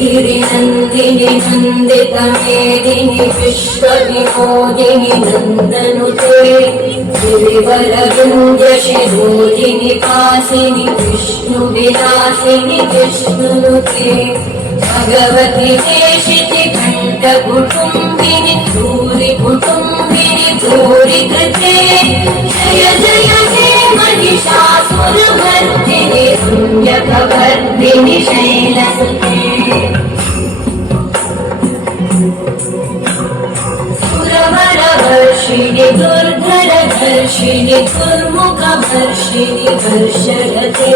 गिरिनन्दिनि नन्दितमेदिनि विश्वविनोदिनि नन्दनुते गिरिवरविन्द्यशिरोधिनि वासिनि विष्णुविलासिनि विष्णुनुते भगवति देशिति कण्ठकुटुम्बिनि भूरिकुटुम्बिनि भूरिकृते जय जय हे महिषासुरमर्दिनि रम्यकवर्दिनि शैलसुते सुरवरवर्षिणि दुर्धरधर्षिणि दुर्मुखवर्षिणि वर्षरते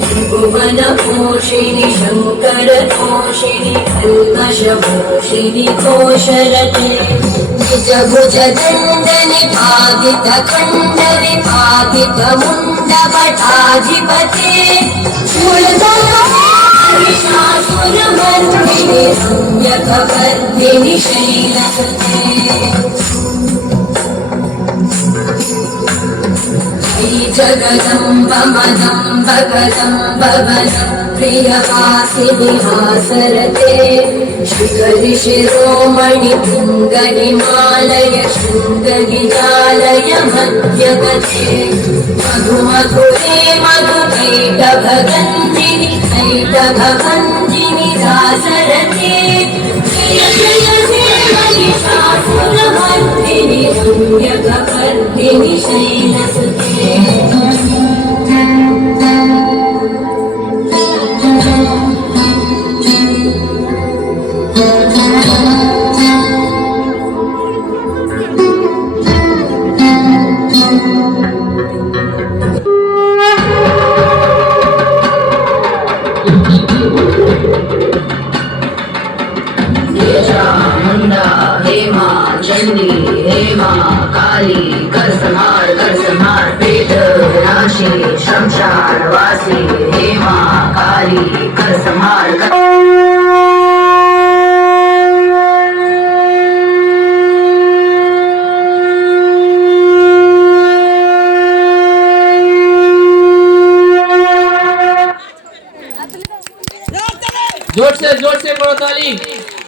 त्रिभुवनपोषिणि शङ्करतोषिणि कल्मषमोषिणि घोषरते निजभुजदण्डनि पादितखण्डविपादितमुण्डपटाधिपते महिषासुरमर्दिनि रम्यकवर्दिनि शैलसुते जगदम्ब मदम्ब कदम्ब वदं प्रियवासिनि हासरते शिखरि शिरोमणि पुङ्गनिमालय शृङ्गनिजालय मध्यगते मधुमधुरे मधुकैटभगन्धिनि कैटभगन्धिनि रासरते जय जय हे महिषासुरमर्दिनि रम्यकवर्दिनि शैलसुते हेमा चंडी हेमा काली कर संहार पेट राशि शमशान वासी हेमा काली कर संहार जोर से बोलो ताली।